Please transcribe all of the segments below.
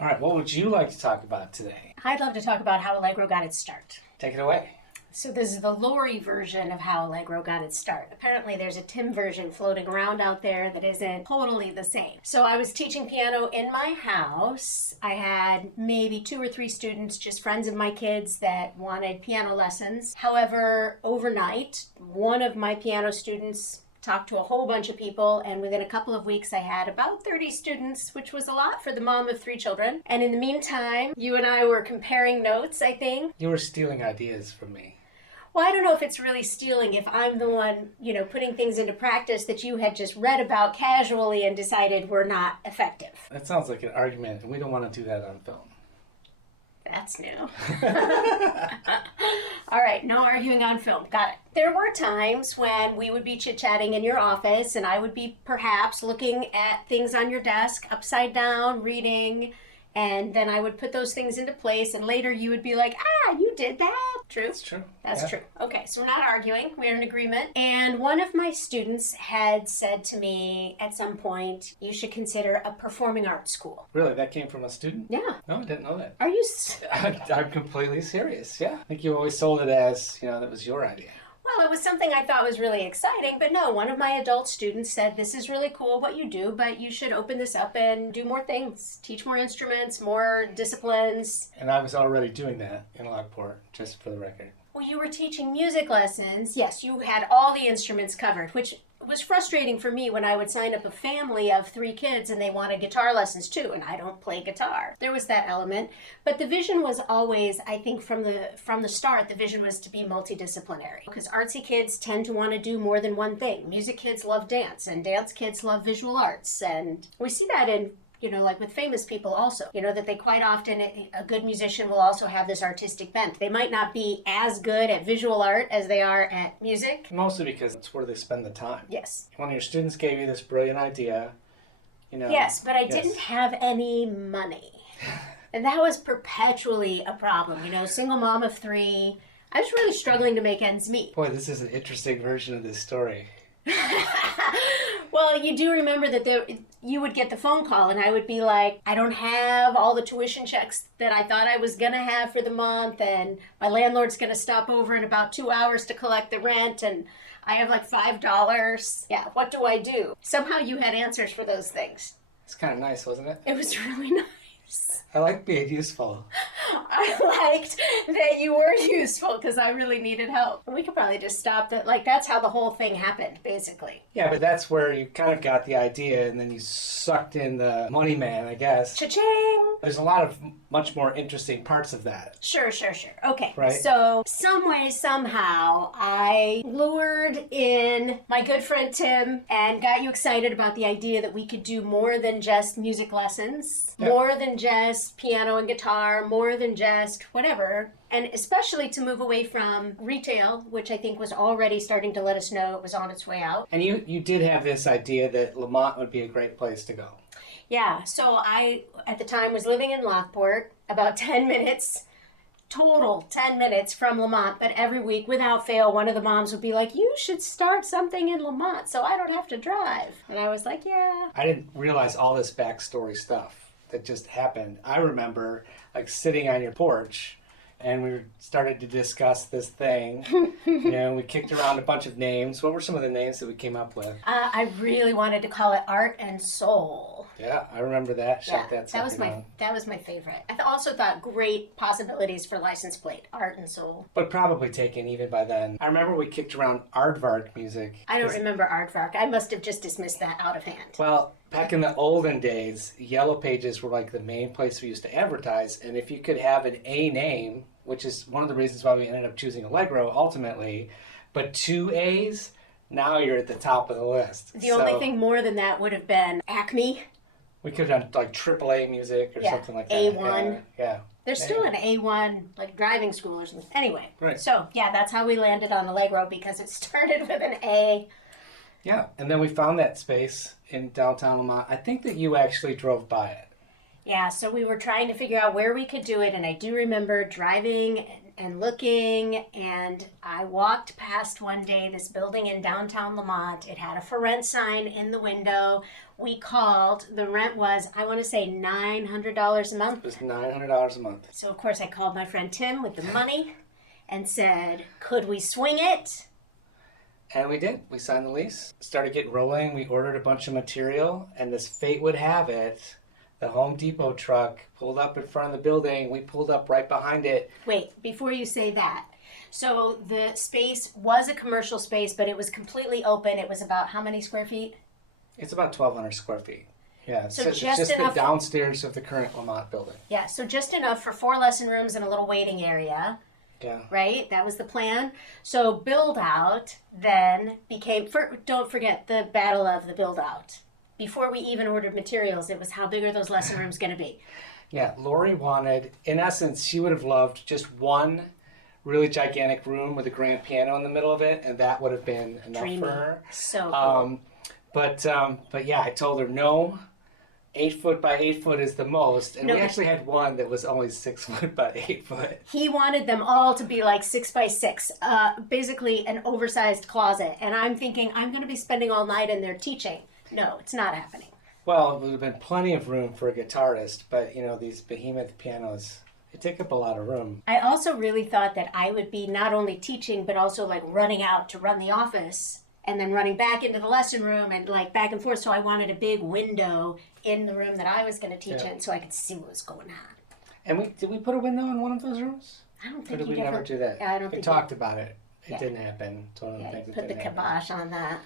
All right, what would you like to talk about today? I'd love to talk about how Allegro got its start. Take it away. So this is the Lori version of how Allegro got its start. Apparently there's a Tim version floating around out there that isn't totally the same. So I was teaching piano in my house. I had maybe 2 or 3 students, just friends of my kids that wanted piano lessons. However, overnight, one of my piano students talked to a whole bunch of people, and within a couple of weeks I had about 30 students, which was a lot for the mom of 3 children. And in the meantime, you and I were comparing notes, I think. You were stealing ideas from me. Well, I don't know if it's really stealing if I'm the one, putting things into practice that you had just read about casually and decided were not effective. That sounds like an argument, and we don't want to do that on film. That's new. All right, no arguing on film. Got it. There were times when we would be chit-chatting in your office and I would be perhaps looking at things on your desk upside down, reading, and then I would put those things into place, and later you would be like, you did that. True? That's true. That's true. Okay, so we're not arguing. We're in agreement. And one of my students had said to me at some point, you should consider a performing arts school. Really? That came from a student? Yeah. No, I didn't know that. Are you... I'm completely serious, yeah. I think you always sold it as, that was your idea. Well, it was something I thought was really exciting, but no, one of my adult students said, this is really cool what you do, but you should open this up and do more things, teach more instruments, more disciplines. And I was already doing that in Lockport, just for the record. Well, you were teaching music lessons. Yes, you had all the instruments covered, which was frustrating for me when I would sign up a family of 3 kids and they wanted guitar lessons too, and I don't play guitar. There was that element, but the vision was always, I think from the start, the vision was to be multidisciplinary, because artsy kids tend to want to do more than one thing. Music kids love dance, and dance kids love visual arts, and we see that in like with famous people also, that they quite often, a good musician will also have this artistic bent. They might not be as good at visual art as they are at music. Mostly because it's where they spend the time. Yes. One of your students gave you this brilliant idea, Yes, but I didn't have any money. And that was perpetually a problem. Single mom of 3. I was really struggling to make ends meet. Boy, this is an interesting version of this story. Well, you do remember that you would get the phone call and I would be like, I don't have all the tuition checks that I thought I was going to have for the month, and my landlord's going to stop over in about 2 hours to collect the rent, and I have like $5. Yeah, what do I do? Somehow you had answers for those things. It's kind of nice, wasn't it? It was really nice. I like being useful. I liked that you were useful because I really needed help. And we could probably just stop that. Like, that's how the whole thing happened, basically. Yeah, but that's where you kind of got the idea, and then you sucked in the money man, I guess. Cha-ching! There's a lot of much more interesting parts of that. Sure. Okay. Right. So, some way, somehow, I lured in my good friend Tim and got you excited about the idea that we could do more than just music lessons, more than just piano and guitar, more than just whatever. And especially to move away from retail, which I think was already starting to let us know it was on its way out. And you did have this idea that Lamont would be a great place to go. Yeah, so I, at the time, was living in Lockport, about 10 minutes, total 10 minutes from Lamont, but every week, without fail, one of the moms would be like, you should start something in Lamont so I don't have to drive. And I was like, yeah. I didn't realize all this backstory stuff that just happened. I remember, sitting on your porch, and we started to discuss this thing. We kicked around a bunch of names. What were some of the names that we came up with? I really wanted to call it Art and Soul. Yeah, I remember that. That was my favorite. I also thought great possibilities for license plate, Art and Soul. But probably taken even by then. I remember we kicked around aardvark music. I don't remember aardvark. I must have just dismissed that out of hand. Well, back in the olden days, Yellow Pages were like the main place we used to advertise, and if you could have an A name, which is one of the reasons why we ended up choosing Allegro ultimately, but 2 A's, now you're at the top of the list. The only thing more than that would have been Acme. We could have done AAA music or something like that. A1. Yeah. There's still an A1, driving school or something. Anyway. Right. So, that's how we landed on Allegro, because it started with an A. Yeah, and then we found that space in downtown Lamont. I think that you actually drove by it. Yeah, so we were trying to figure out where we could do it, and I do remember driving and looking, and I walked past one day this building in downtown Lamont. It had a for rent sign in the window. We called. The rent was, I want to say, $900 a month. It was $900 a month. So, of course, I called my friend Tim with the money and said, could we swing it? And we did. We signed the lease. Started getting rolling. We ordered a bunch of material, and as fate would have it, the Home Depot truck pulled up in front of the building. We pulled up right behind it. Wait, before you say that. So the space was a commercial space, but it was completely open. It was about how many square feet? It's about 1,200 square feet. Yeah, So it's just just the enough- downstairs of the current Lamont building. Yeah, so just enough for 4 lesson rooms and a little waiting area, Yeah. right? That was the plan. So build out then became, don't forget the battle of the build out. Before we even ordered materials, it was how big are those lesson rooms going to be? Yeah, Lori wanted, in essence, she would have loved just one really gigantic room with a grand piano in the middle of it, and that would have been enough Dreamy. for her. So cool. But yeah, I told her no. 8 foot by 8 foot is the most, and No, we but- actually had one that was only 6 foot by 8 foot. He wanted them all to be like 6 by 6, basically an oversized closet. And I'm thinking, I'm going to be spending all night in there teaching. No, it's not happening. Well, it would have been plenty of room for a guitarist, but you know these behemoth pianos, they take up a lot of room. I also really thought that I would be not only teaching, but also like running out to run the office and then running back into the lesson room and like back and forth. So I wanted a big window in the room that I was going to teach Yeah. in so I could see what was going on. And did we put a window in one of those rooms? I don't Or think did you we never do that? Yeah, I don't we think talked about it. It Yeah. didn't happen. It's one of the Yeah, things that put the didn't happen. kibosh on that.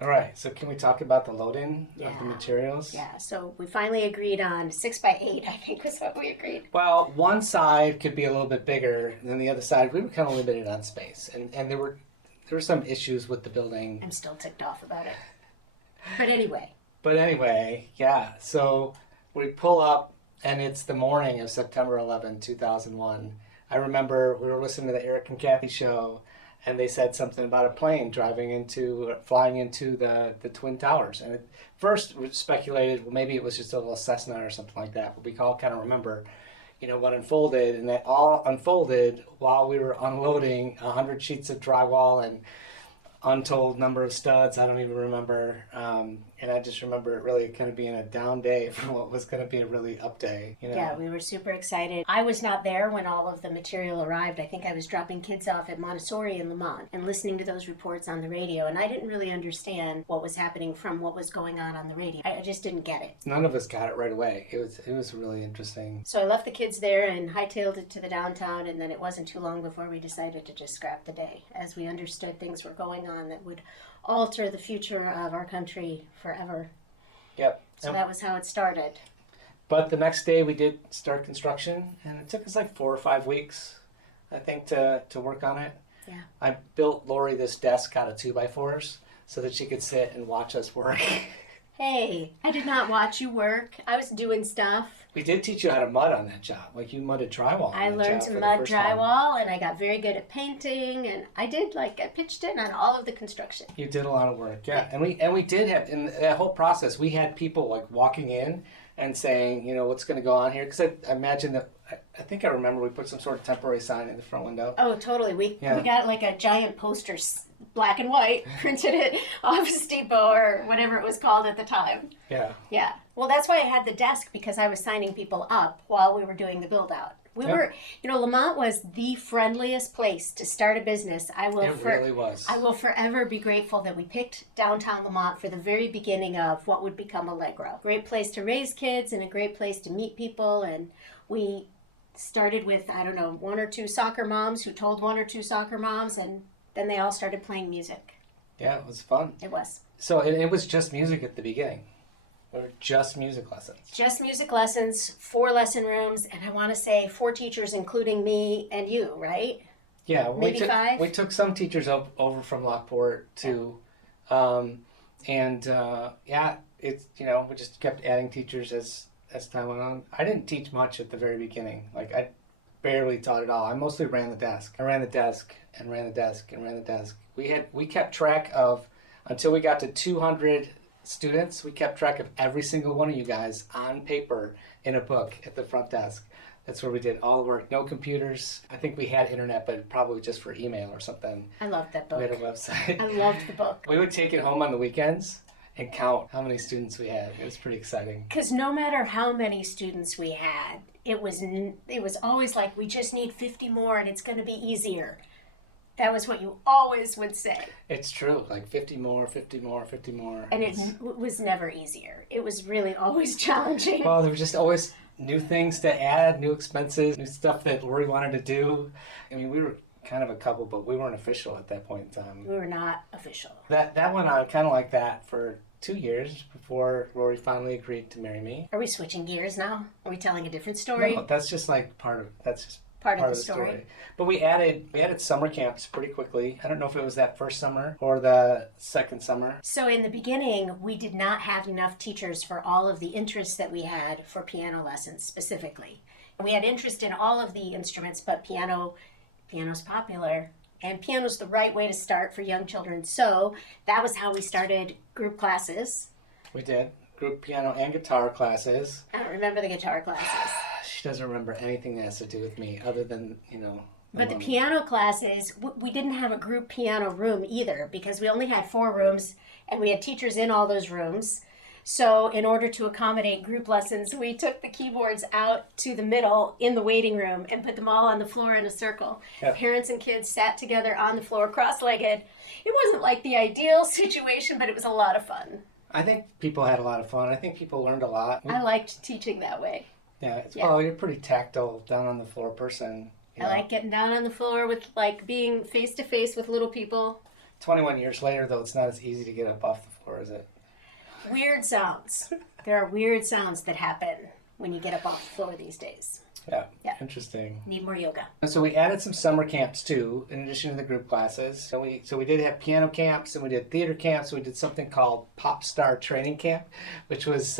All right, so can we talk about the load-in of Yeah. the materials? Yeah, so we finally agreed on 6 by 8, I think was what we agreed. Well, one side could be a little bit bigger than the other side. We were kind of limited on space, and there were some issues with the building. I'm still ticked off about it. But anyway, But anyway, yeah. So we pull up, and it's the morning of September 11, 2001. I remember we were listening to the Eric and Kathy show, and they said something about a plane flying into the Twin Towers. And at first we speculated, well, maybe it was just a little Cessna or something like that. But we all kind of remember, you know, what unfolded, and that all unfolded while we were unloading 100 sheets of drywall and untold number of studs. I don't even remember. And I just remember it really kind of being a down day for what was going to be a really up day. You know? yeah, we were super excited. I was not there when all of the material arrived. I think I was dropping kids off at Montessori in Lamont and listening to those reports on the radio. And I didn't really understand what was happening from what was going on the radio. I just didn't get it. None of us got it right away. It was really interesting. So I left the kids there and hightailed it to the downtown. And then it wasn't too long before we decided to just scrap the day as we understood things were going on that would alter the future of our country forever. Yep. So that was how it started. But the next day we did start construction, and it took us like 4 or 5 weeks, I think, to work on it. Yeah. I built Lori this desk out of 2x4s so that she could sit and watch us work. Hey, I did not watch you work. I was doing stuff. We did teach you how to mud on that job. Like you mudded drywall on I that learned job to for the mud first time. drywall and I got very good at painting and I pitched in on all of the construction. You did a lot of work, yeah. And we did have, in that whole process, we had people like walking in and saying, you know, what's going to go on here? Because I imagine that, I think I remember we put some sort of temporary sign in the front window. Oh, totally. We Yeah. got like a giant poster, black and white, printed at Office Depot or whatever it was called at the time. Yeah. Yeah. Well, that's why I had the desk because I was signing people up while we were doing the build out. We Yep. were, Lamont was the friendliest place to start a business. It really was. I will forever be grateful that we picked downtown Lamont for the very beginning of what would become Allegro. Great place to raise kids and a great place to meet people. And we started with, 1 or 2 soccer moms who told 1 or 2 soccer moms, and then they all started playing music. Yeah, it was fun. It was. So it was just music at the beginning. Or just music lessons. Just music lessons, 4 lesson rooms, and I want to say 4 teachers, including me and you, right? Yeah, Maybe 5? We took some teachers over from Lockport too, yeah, it's we just kept adding teachers as time went on. I didn't teach much at the very beginning. Like I barely taught at all. I mostly ran the desk. I ran the desk and ran the desk and ran the desk. We kept track of until we got to 200 students, we kept track of every single one of you guys on paper in a book at the front desk. That's where we did all the work. No computers. I think we had internet, but probably just for email or something. I loved that book. We had a website. I loved the book. We would take it home on the weekends and count how many students we had. It was pretty exciting. Because no matter how many students we had, it was always like, we just need 50 more and it's going to be easier. That was what you always would say. It's true, like 50 more, 50 more, 50 more. And it was never easier. It was really always challenging. Well, there were just always new things to add, new expenses, new stuff that Lori wanted to do. I mean, we were kind of a couple, but we weren't official at that point in time. We were not official. That went on kind of like that for 2 years before Rory finally agreed to marry me. Are we switching gears now? Are we telling a different story? No, that's just like part of the story. But we added summer camps pretty quickly. I don't know if it was that first summer or the second summer. So in the beginning, we did not have enough teachers for all of the interests that we had for piano lessons specifically. We had interest in all of the instruments, but piano's popular. And piano's the right way to start for young children. So that was how we started group classes. We did. Group piano and guitar classes. I don't remember the guitar classes. She doesn't remember anything that has to do with me other than, But the piano classes, we didn't have a group piano room either because we only had 4 rooms and we had teachers in all those rooms. So in order to accommodate group lessons, we took the keyboards out to the middle in the waiting room and put them all on the floor in a circle. Yeah. Parents and kids sat together on the floor cross-legged. It wasn't like the ideal situation, but it was a lot of fun. I think people had a lot of fun. I think people learned a lot. I liked teaching that way. Yeah, well, you're a pretty tactile, down on the floor person. I like getting down on the floor with, like, being face to face with little people. 21 years later, though, it's not as easy to get up off the floor, is it? Weird sounds. There are weird sounds that happen when you get up off the floor these days. Yeah. Interesting. Need more yoga. And so we added some summer camps too, in addition to the group classes. So we did have piano camps and we did theater camps. We did something called Pop Star Training Camp, which was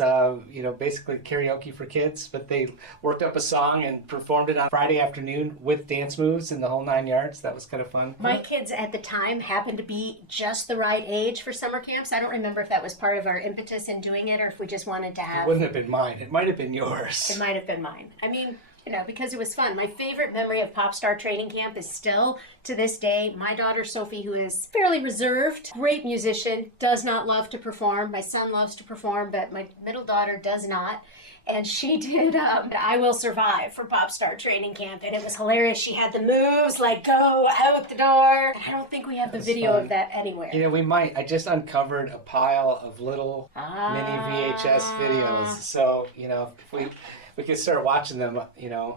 basically karaoke for kids. But they worked up a song and performed it on Friday afternoon with dance moves and the whole 9 yards. That was kind of fun. My kids at the time happened to be just the right age for summer camps. I don't remember if that was part of our impetus in doing it or if we just wanted to have. It wouldn't have been mine. It might have been yours. It might have been mine. I mean, because it was fun. My favorite memory of Pop Star Training Camp is still, to this day, my daughter Sophie, who is fairly reserved, great musician, does not love to perform. My son loves to perform, but my middle daughter does not. And she did I Will Survive for Pop Star Training Camp, and it was hilarious. She had the moves, like go out the door. I don't think we have the video of that anywhere. We might. I just uncovered a pile of little mini VHS videos. So, if we could start watching them,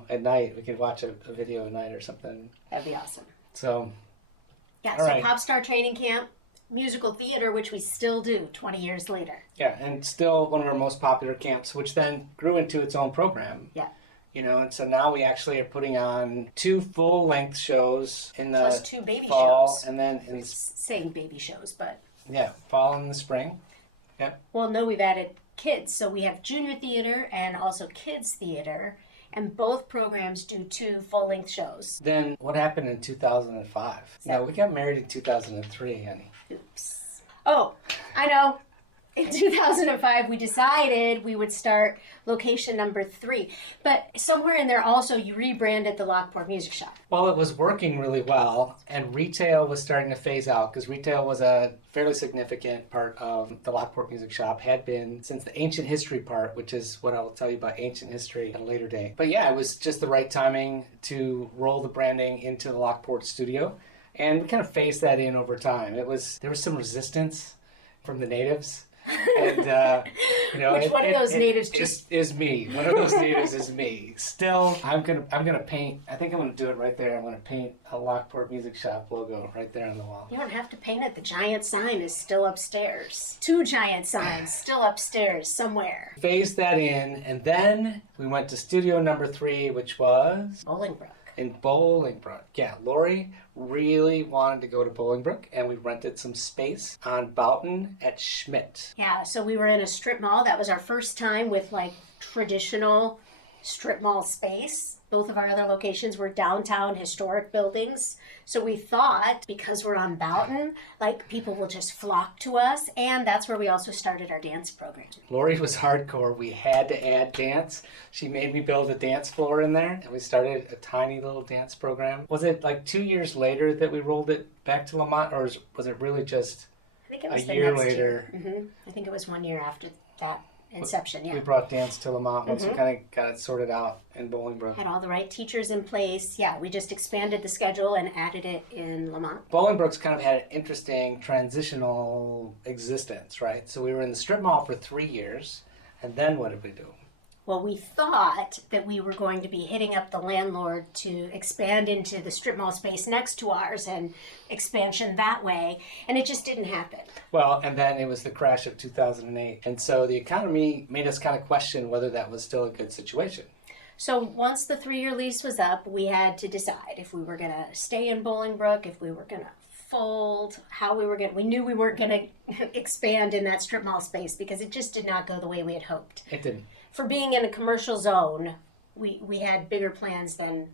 at night. We could watch a video at night or something. That'd be awesome. So, right. Pop Star Training Camp, musical theater, which we still do 20 years later. Yeah, and still one of our most popular camps, which then grew into its own program. Yeah. And so now we actually are putting on 2 full-length shows in the plus 2 baby fall, shows. and then saying baby shows, but fall and the spring. Yeah. Well, no, we've added kids, so we have junior theater and also kids theater, and both programs do 2 full-length shows. Then what happened in 2005? No, we got married in 2003, honey. Oops. Oh, I know. In 2005, we decided we would start location number 3. But somewhere in there also, you rebranded the Lockport Music Shop. Well, it was working really well, and retail was starting to phase out, because retail was a fairly significant part of the Lockport Music Shop, had been since the ancient history part, which is what I will tell you about ancient history at a later date. But yeah, it was just the right timing to roll the branding into the Lockport studio, and we kind of phased that in over time. There was some resistance from the natives. And which one of those natives just is me. One of those natives is me. Still, I'm gonna paint. I think I'm gonna do it right there. I'm gonna paint a Lockport Music Shop logo right there on the wall. You don't have to paint it. The giant sign is still upstairs. 2 giant signs still upstairs somewhere. Phased that in, and then we went to studio number 3, which was Bolingbrook. In Bolingbrook. Yeah, Lori really wanted to go to Bolingbrook, and we rented some space on Boughton at Schmidt. Yeah, so we were in a strip mall. That was our first time with, like, traditional strip mall space. Both of our other locations were downtown historic buildings. So we thought, because we're on Boughton, like people will just flock to us. And that's where we also started our dance program. Lori was hardcore. We had to add dance. She made me build a dance floor in there, and we started a tiny little dance program. Was it like 2 years later that we rolled it back to Lamont, or was it really just I think it was a the year next later? year. I think it was 1 year after that inception, yeah. We brought dance to Lamont once we kind of got it sorted out in Bolingbrook. Had all the right teachers in place. Yeah, we just expanded the schedule and added it in Lamont. Bolingbrook's kind of had an interesting transitional existence, right? So we were in the strip mall for 3 years, and then what did we do? Well, we thought that we were going to be hitting up the landlord to expand into the strip mall space next to ours and expansion that way, and it just didn't happen. Well, and then it was the crash of 2008, and so the economy made us kind of question whether that was still a good situation. So once the 3-year lease was up, we had to decide if we were going to stay in Bolingbrook, if we were going to fold, how we were going to, we knew we weren't going to expand in that strip mall space because it just did not go the way we had hoped. It didn't. For being in a commercial zone, we had bigger plans than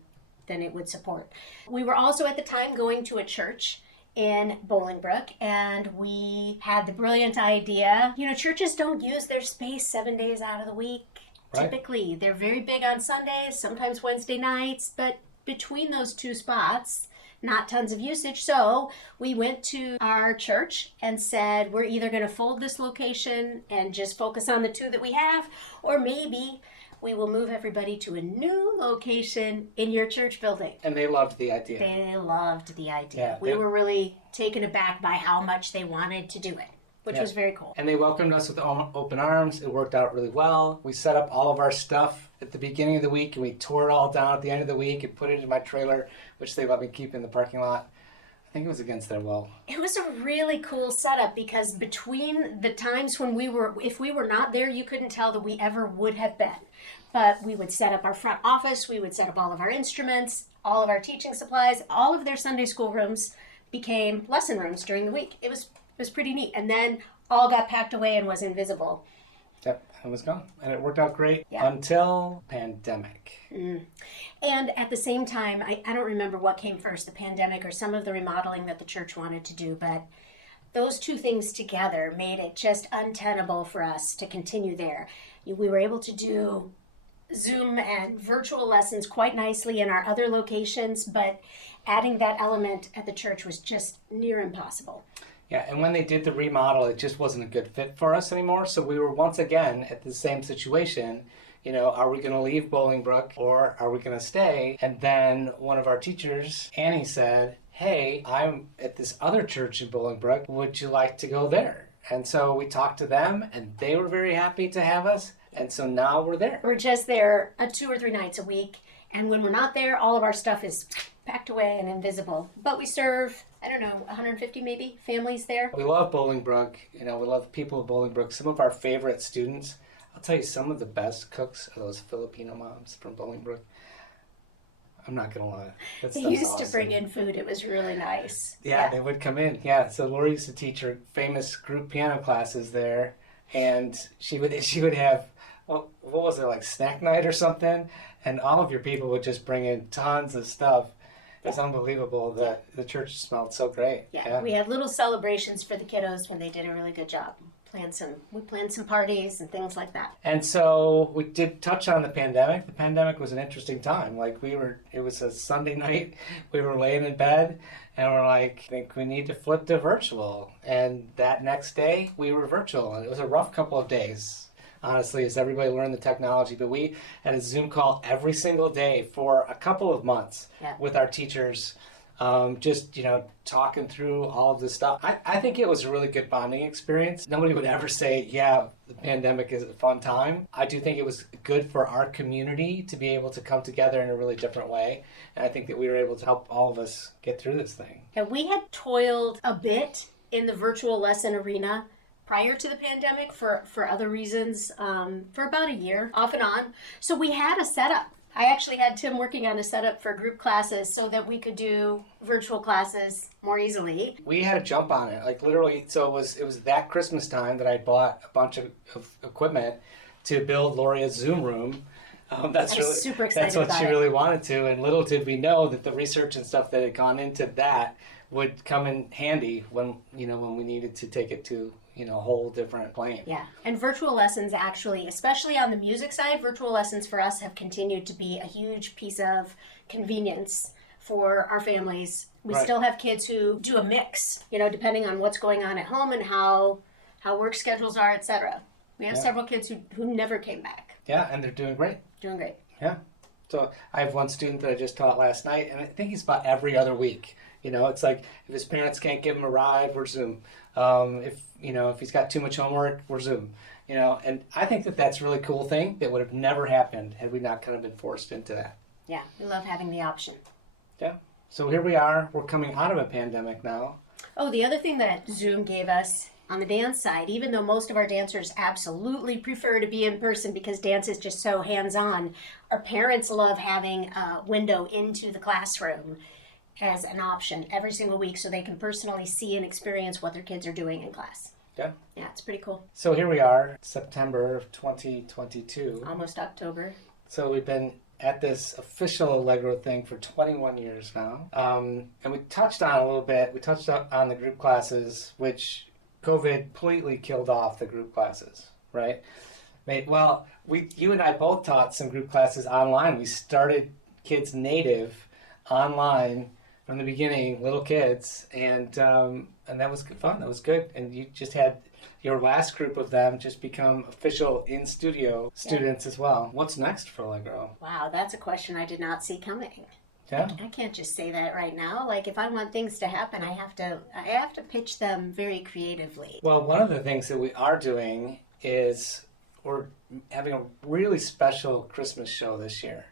it would support. We were also at the time going to a church in Bolingbrook, and we had the brilliant idea, churches don't use their space 7 days out of the week. Right. Typically, they're very big on Sundays, sometimes Wednesday nights, but between those two spots, not tons of usage. So we went to our church and said, we're either going to fold this location and just focus on the two that we have, or maybe we will move everybody to a new location in your church building. And they loved the idea. They loved the idea. Yeah, we were really taken aback by how much they wanted to do it, which was very cool. And they welcomed us with open arms. It worked out really well. We set up all of our stuff at the beginning of the week, and we tore it all down at the end of the week and put it in my trailer, which they let me keep in the parking lot. I think it was against their will. It was a really cool setup because between the times when if we were not there, you couldn't tell that we ever would have been. But we would set up our front office, we would set up all of our instruments, all of our teaching supplies, all of their Sunday school rooms became lesson rooms during the week. It was pretty neat. And then all got packed away and was invisible. Yep, it was gone. And it worked out great Yeah. until pandemic. And at the same time, I don't remember what came first, the pandemic or some of the remodeling that the church wanted to do, but those two things together made it just untenable for us to continue there. We were able to do Zoom and virtual lessons quite nicely in our other locations, but adding that element at the church was just near impossible. Yeah, and when they did the remodel, it just wasn't a good fit for us anymore. So we were once again at the same situation. Are we going to leave Bolingbrook or are we going to stay? And then one of our teachers, Annie, said, hey, I'm at this other church in Bolingbrook. Would you like to go there? And so we talked to them, and they were very happy to have us. And so now we're there. We're just there 2 or 3 nights a week. And when we're not there, all of our stuff is packed away and invisible. But we serve, 150 maybe families there. We love Bolingbrook. We love the people of Bolingbrook. Some of our favorite students, I'll tell you, some of the best cooks are those Filipino moms from Bolingbrook. I'm not going to lie. They used to bring in food. It was really nice. Yeah, they would come in. Yeah, so Lori used to teach her famous group piano classes there. And she would have, what was it, like snack night or something? And all of your people would just bring in tons of stuff. It's unbelievable that the church smelled so great. Yeah, we had little celebrations for the kiddos when they did a really good job. We planned some parties and things like that. And so we did touch on the pandemic. The pandemic was an interesting time. It was a Sunday night. We were laying in bed and we're like, I think we need to flip to virtual. And that next day we were virtual. And it was a rough couple of days, honestly, as everybody learned the technology. But we had a Zoom call every single day for a couple of months with our teachers. Just talking through all of this stuff. I think it was a really good bonding experience. Nobody would ever say, yeah, the pandemic is a fun time. I do think it was good for our community to be able to come together in a really different way. And I think that we were able to help all of us get through this thing. And we had toiled a bit in the virtual lesson arena prior to the pandemic for other reasons for about a year, off and on. So we had a setup. I actually had Tim working on a setup for group classes so that we could do virtual classes more easily. We had a jump on it, literally. So it was that Christmas time that I bought a bunch of equipment to build Lori a Zoom room That's I was really super excited that's what about she it. really wanted to. And little did we know that the research and stuff that had gone into that would come in handy when when we needed to take it to a whole different plane. Yeah, and virtual lessons actually, especially on the music side, virtual lessons for us have continued to be a huge piece of convenience for our families. We Right. still have kids who do a mix, depending on what's going on at home and how work schedules are, etc. We have Yeah. several kids who never came back. Yeah, and they're doing great. Doing great. Yeah. So I have one student that I just taught last night, and I think he's about every other week. It's like if his parents can't give him a ride, we're Zoom. If he's got too much homework, we're Zoom. And I think that that's a really cool thing that would have never happened had we not kind of been forced into that. Yeah, we love having the option. Yeah. So here we are. We're coming out of a pandemic now. Oh, the other thing that Zoom gave us on the dance side, even though most of our dancers absolutely prefer to be in person because dance is just so hands-on, our parents love having a window into the classroom as an option every single week so they can personally see and experience what their kids are doing in class. Yeah. Yeah, it's pretty cool. So here we are, September of 2022. Almost October. So we've been at this official Allegro thing for 21 years now. And we touched on a little bit. We touched on the group classes, which COVID completely killed off the group classes, right? Well, you and I both taught some group classes online. We started Kids Native online from the beginning, little kids, and that was good fun. That was good. And you just had your last group of them just become official in-studio students as well. What's next for Allegro? Wow, that's a question I did not see coming. Yeah. I can't just say that right now. Like if I want things to happen, I have to pitch them very creatively. Well, one of the things that we are doing is we're having a really special Christmas show this year.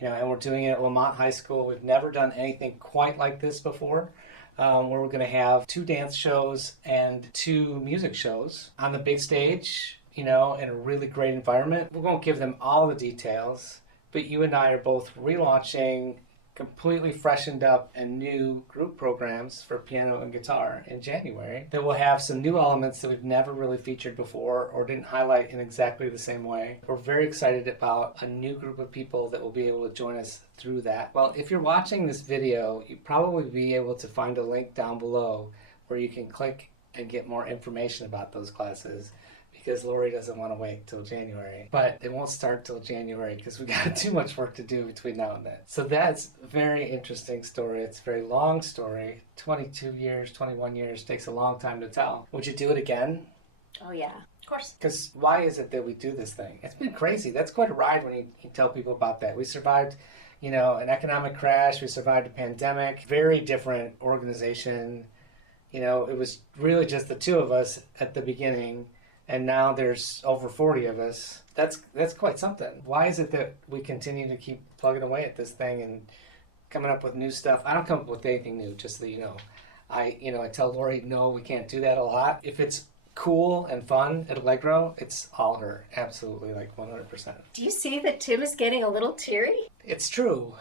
And we're doing it at Lamont High School. We've never done anything quite like this before. Where we're going to have 2 dance shows and 2 music shows on the big stage, in a really great environment. We won't give them all the details, but you and I are both relaunching completely freshened up and new group programs for piano and guitar in January that will have some new elements that we've never really featured before or didn't highlight in exactly the same way. We're very excited about a new group of people that will be able to join us through that. Well, if you're watching this video, you'll probably be able to find a link down below where you can click and get more information about those classes, because Lori doesn't want to wait till January. But it won't start till January because we got too much work to do between now and then. So that's a very interesting story. It's a very long story. 22 years, 21 years takes a long time to tell. Would you do it again? Oh yeah, of course. Because why is it that we do this thing? It's been crazy. That's quite a ride when you tell people about that. We survived, an economic crash. We survived a pandemic. Very different organization. It was really just the 2 of us at the beginning. And now there's over 40 of us. That's quite something. Why is it that we continue to keep plugging away at this thing and coming up with new stuff? I don't come up with anything new, just so you know. I tell Lori, no, we can't do that a lot. If it's cool and fun at Allegro, it's all her. Absolutely, like 100%. Do you see that Tim is getting a little teary? It's true.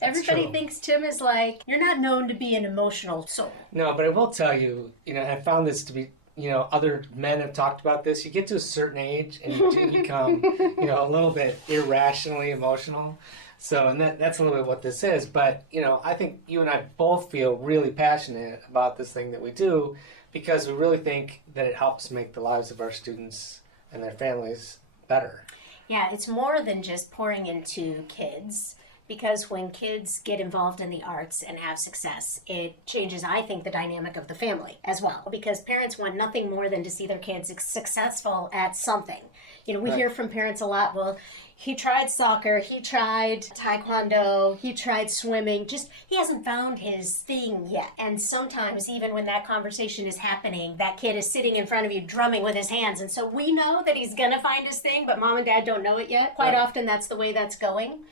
Everybody thinks Tim is like, you're not known to be an emotional soul. No, but I will tell you, I found this to be, other men have talked about this. You get to a certain age and you do become, a little bit irrationally emotional. So, and that's a little bit what this is. But, I think you and I both feel really passionate about this thing that we do because we really think that it helps make the lives of our students and their families better. Yeah, it's more than just pouring into kids. Because when kids get involved in the arts and have success, it changes, I think, the dynamic of the family as well. Because parents want nothing more than to see their kids successful at something. We hear from parents a lot, well, he tried soccer, he tried taekwondo, he tried swimming, just he hasn't found his thing yet. And sometimes even when that conversation is happening, that kid is sitting in front of you drumming with his hands. And so we know that he's gonna find his thing, but mom and dad don't know it yet. Quite often that's the way that's going.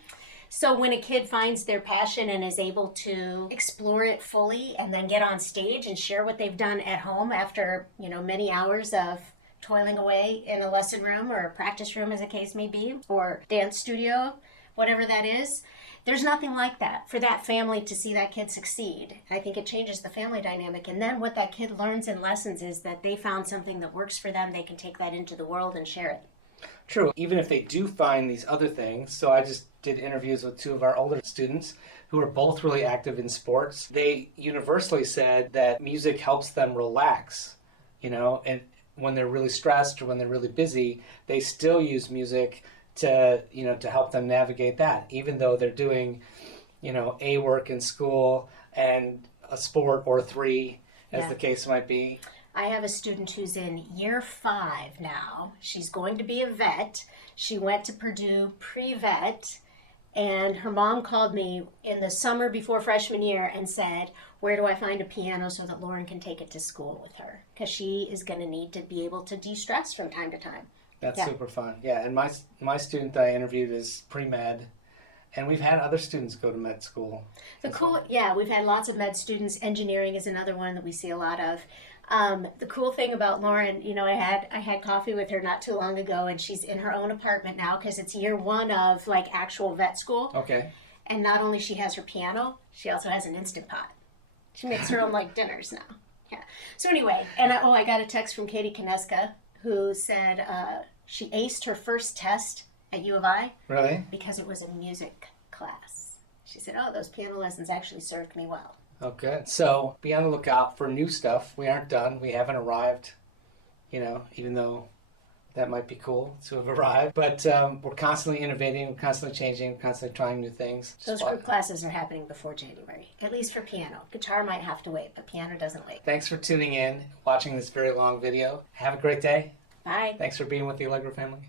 So when a kid finds their passion and is able to explore it fully and then get on stage and share what they've done at home after, many hours of toiling away in a lesson room or a practice room as the case may be, or dance studio, whatever that is, there's nothing like that for that family to see that kid succeed. I think it changes the family dynamic. And then what that kid learns in lessons is that they found something that works for them. They can take that into the world and share it. True. Even if they do find these other things, so I just did interviews with two of our older students who are both really active in sports. They universally said that music helps them relax, and when they're really stressed or when they're really busy, they still use music to help them navigate that, even though they're doing, a work in school and a sport or three, as the case might be. I have a student who's in year 5 now. She's going to be a vet. She went to Purdue pre-vet, and her mom called me in the summer before freshman year and said, where do I find a piano so that Lauren can take it to school with her? Because she is going to need to be able to de-stress from time to time. That's super fun. Yeah, and my student that I interviewed is pre-med, and we've had other students go to med school. We've had lots of med students. Engineering is another one that we see a lot of. The cool thing about Lauren, I had coffee with her not too long ago, and she's in her own apartment now because it's year 1 of actual vet school. Okay. And not only she has her piano, she also has an Instant Pot. She makes her own dinners now. Yeah. So anyway, and I got a text from Katie Kineska who said she aced her first test at U of I. Really? Because it was a music class. She said, those piano lessons actually served me well. Oh, good. So be on the lookout for new stuff. We aren't done. We haven't arrived, even though that might be cool to have arrived. But we're constantly innovating. We're constantly changing. We're constantly trying new things. Those group classes are happening before January, at least for piano. Guitar might have to wait, but piano doesn't wait. Thanks for tuning in, watching this very long video. Have a great day. Bye. Thanks for being with the Allegro family.